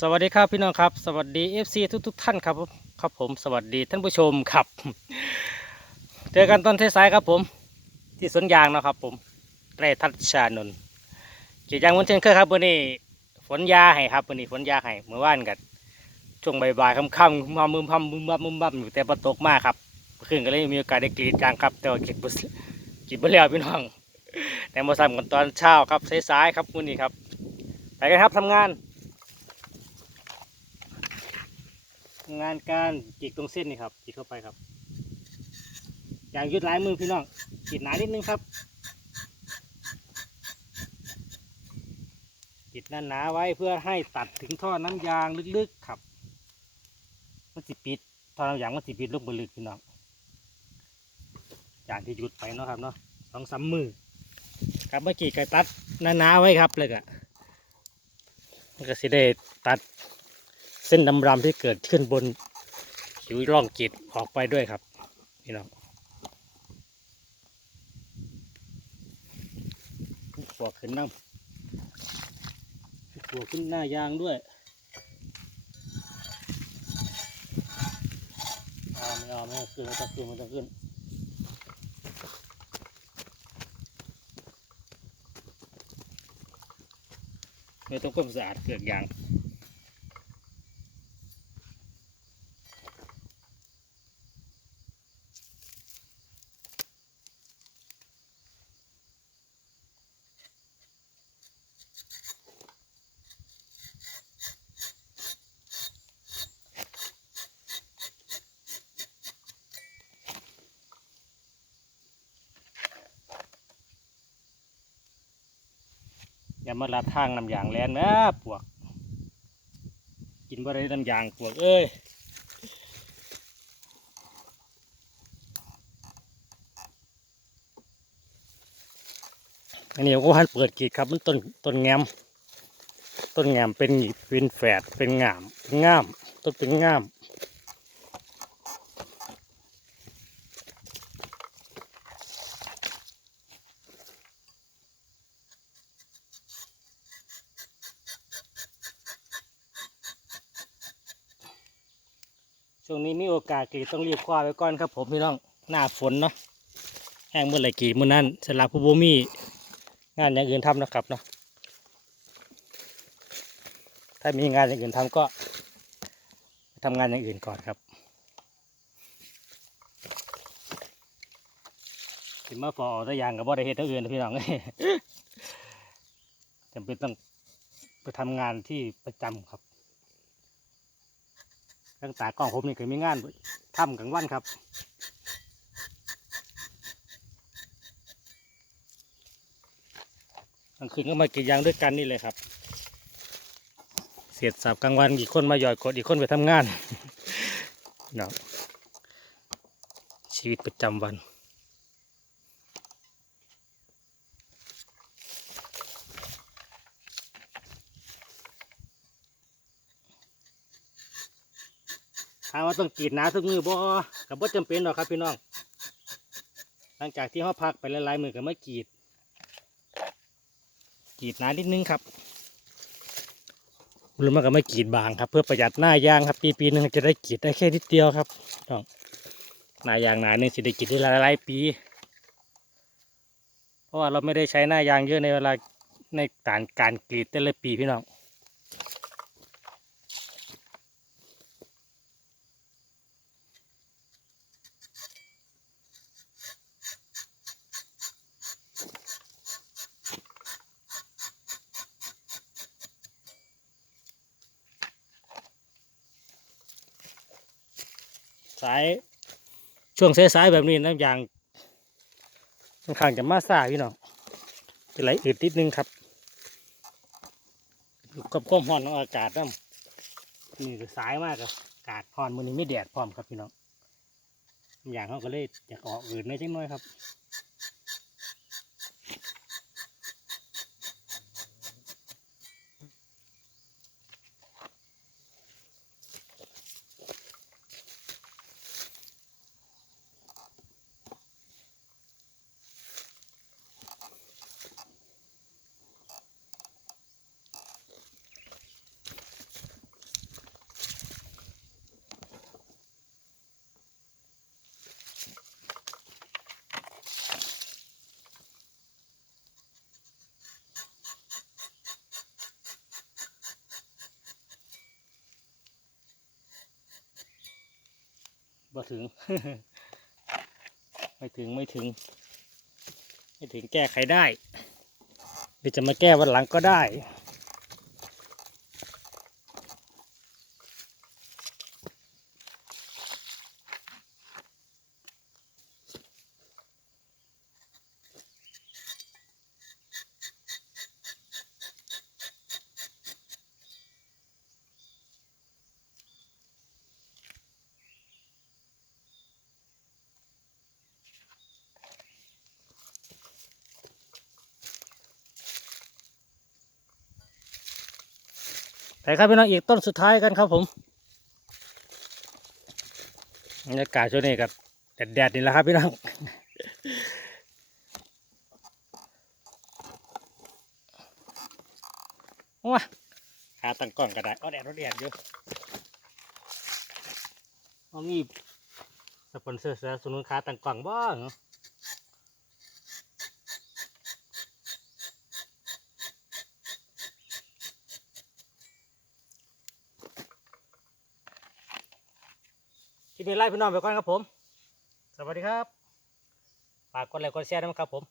สวัสดีครับพี่น้องครับ สวัสดี FC ทุกทุกท่านครับครับผมสวัสดีท่านผู้ชมครับ เจอกันตอนเทสายครับผม ที่สวนยางนะครับผมไตรทัศชานนท์กีดยางวนเช่นเคยครับวันนี้ฝนยาให้ครับวันนี้ฝนยาให้เมื่อวานกันช่วงบ่ายๆค่ำๆมามึมพำมึมบับมึมบับอยู่แต่ประตกมากครับเมื่อคืนก็เลยมีโอกาสได้กรีดยางครับ แต่ว่ากรีดบุกรีดบุแล้วพี่น้องแต่มาทำกันตอนเช้าครับสายๆครับวันนี้ครับไปกันครับทำงาน งานการจีกตรงเส้นนี่ครับจีกเข้าไปครับ อย่างยืดหลายมือพี่น้องจีดหนานิดนึงครับจีดหนาๆไว้เพื่อให้ตัดถึงท่อน้ำยางลึกๆครับมันสิปิดท่อน้ำยางมันสิปิดลงบนลึกพี่น้องอย่างที่หยุดไปเนาะครับเนาะสองสามมือครับเมื่อกี้ก็ตัดหนาๆไว้ครับเลยก็มันก็สิได้ตัด เส้นดำรำที่เกิดขึ้นบนผิวร่องจิตออกไปด้วยครับพี่น้องหัวขึ้นน้ำหัวขึ้นหน้ายางด้วยอ่าไม่เอาไม่าขึ้นไม่ต้องขึ้นม่ต้องขึ้นไม่ต้องความสะอาดเกลือกยาง อย่ามาลัดทางน้ำยางแลนนะปวก กินบ่ได้น้ำยางปวกเอ้ยอันนี้ก็หันเปิดกีดครับมันต้นต้นแงมต้นแงมเป็นเป็นแฝดเป็นงามเป็นงาม ต้นเป็นงาม ช่วงนี้มีโอกาสกีดต้องรีบคว้าไว้ก่อนครับผมพี่น้องหน้าฝนเนาะแห้งเมื่อไหร่กีดเมื่อนั้นสำหรับผู้บ่มีงานอย่างอื่นทำนะครับเนาะถ้ามีงานอย่างอื่นทำก็ทำงานอย่างอื่นก่อนครับถึงมาฟอตะยางกับบ่ได้เฮ็ดเท่าอื่นนะพี่น้องจำเป็นต้องไปทำงานที่ประจำครับ ตั้งแต่กล้องผมนี่เคยมีงานทำกลางวันครับกลางคืนก็มากินยางด้วยกันนี่เลยครับ เสียดสับกลางวันอีกคนมาหยอดกดอีกคนไปทำงานเนาะชีวิตประจำวันามว่าต้องกรีดหนาทุกมือบ่กับบ่จำเป็นหรอกครับพี่น้อง หลังจากที่เขาพักไปหลายๆมือก็ไม่กรีดกรีดหนานิดนึงครับหรือมันก็ไม่กรีดบางครับ เพื่อประหยัดหน้ายางครับปีปีหนึงจะได้กรีดได้แค่นิดเดียวครับพี่น้องหน้ายางหนาหนึ่งสิได้กรีดได้หลายๆปี เพราะว่าเราไม่ได้ใช้หน้ายางเยอะในเวลาในการการกรีดแต่ละปีพี่น้อง สายช่วงสายๆแบบนี้น้ำยางค่อนข้างจะมาซ่าพี่น้องจะไหลอืดนิดนึงครับอยู่กับความร้อนของอากาศน้ำนี่คือสายมากครับอากาศร้อนมือนี้ไม่แดดพร้อมครับพี่น้องน้ำยางเขาก็เลยอยากออกอืดในอยจังน้อยครับ บถึง ไม่ถึงไม่ถึง ไม่ถึงแก้ไขได้เดี๋ยวจะมาแก้วันหลังก็ได้ แต่ครับพี่น้องอีกต้นสุดท้ายกันครับผมบรรยากาศช่วงนี้กับแดดๆนี่แหละครับพี่น้องว้าขาตั้งกล้องก็ได้อ้อแดดอ้อแดดอยู่เอามีสปอนเซอร์สนับสนุนขาตั้งกล้องบ้าง คลิปนี้ไล่พี่น้องไปก่อนครับผม สวัสดีครับ ฝากกดไลค์กดแชร์ด้วยนะครับผม